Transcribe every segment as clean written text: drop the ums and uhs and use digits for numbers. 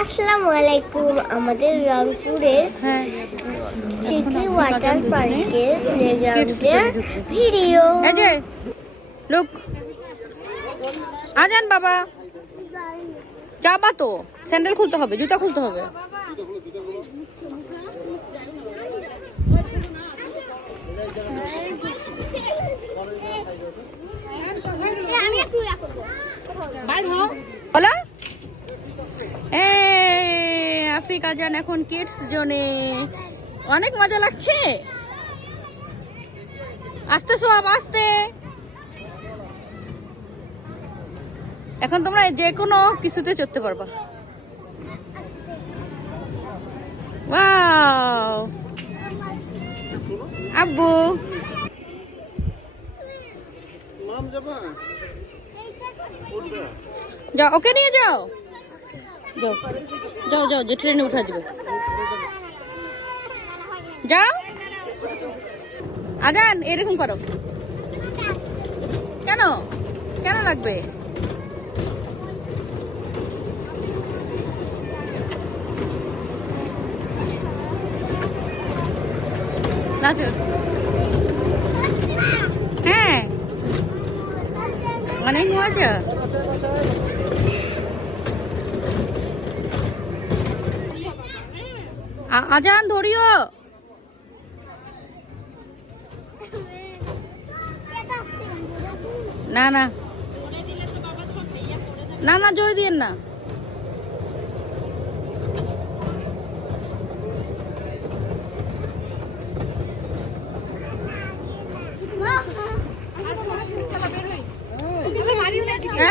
আসসালামু আলাইকুম। আমাদের রংপুরের সিটি ওয়াটার পার্কের প্লেগ্রাউন্ডের ভিডিও। এই যে লোক আজান বাবা, যাবা তো, স্যান্ডেল খুলতে হবে, জুতা খুলতে হবে। বলো আফিক আজান এখন কিডস জোনে, অনেক মজা লাগছে। আস্তে সব আস্তে। এখন তোমরা যে কোনো কিছুতে চড়তে পারবা। ওয়াও আব্বু, যাও ওকে নিয়ে যাও, যাও যাও যাও, যে ট্রেনে উঠা যাবে। যাও আজান, এরকম করো। কেন কেন লাগবে? নাচো। হ্যাঁ অনেক মজা। আজান ধরিও। না না না না, জোরে দিয়েন না।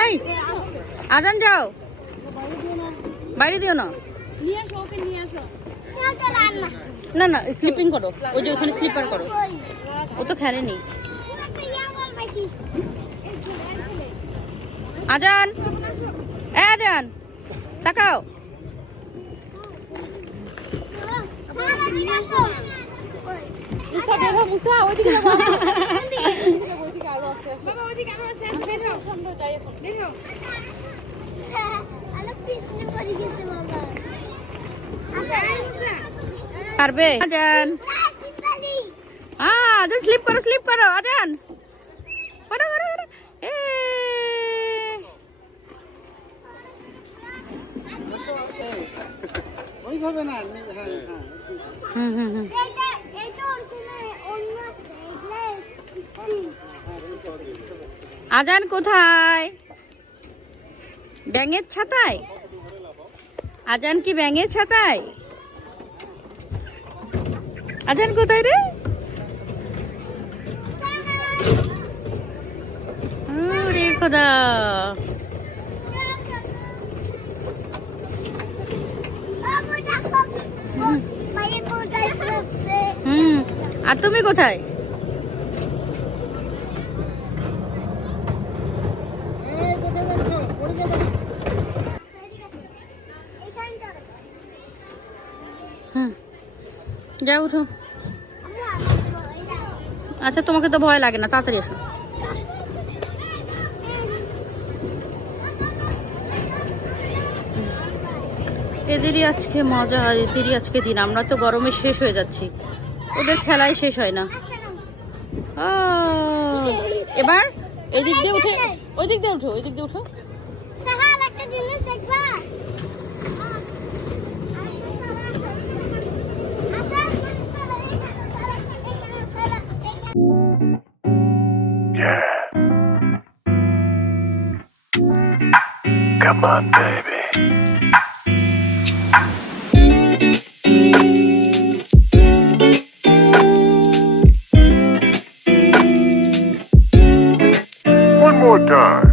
এই আজান যাও, বাইরে দিও না। না না, স্লিপিং করো, ওই যে ওখানে স্লিপার করো, ও তো খেলেনি। আজান আজান তাকাও। পারবে আজান? আজান স্লিপ করো, স্লিপ করো আজান, করো করো করো। ওইভাবে না। আজান কোথায়? ব্যাঙের ছাতায়? আজান কি ব্যাঙের ছাতায়? আজান কোথায় রে? রে খোদা। আর তুমি কোথায়? যাও উঠো। আচ্ছা তোমাকে তো ভয় লাগে না, তাড়াতাড়ি এসো। এদেরই আজকে মজা, এদেরই আজকে দিন। আমরা তো গরমে শেষ হয়ে যাচ্ছি, ওদের খেলাই শেষ হয় না। ও এবার এদিক দিয়ে উঠে, ওই দিক দিয়ে উঠো, ওই দিক দিয়ে উঠো। Come on, baby. One more time.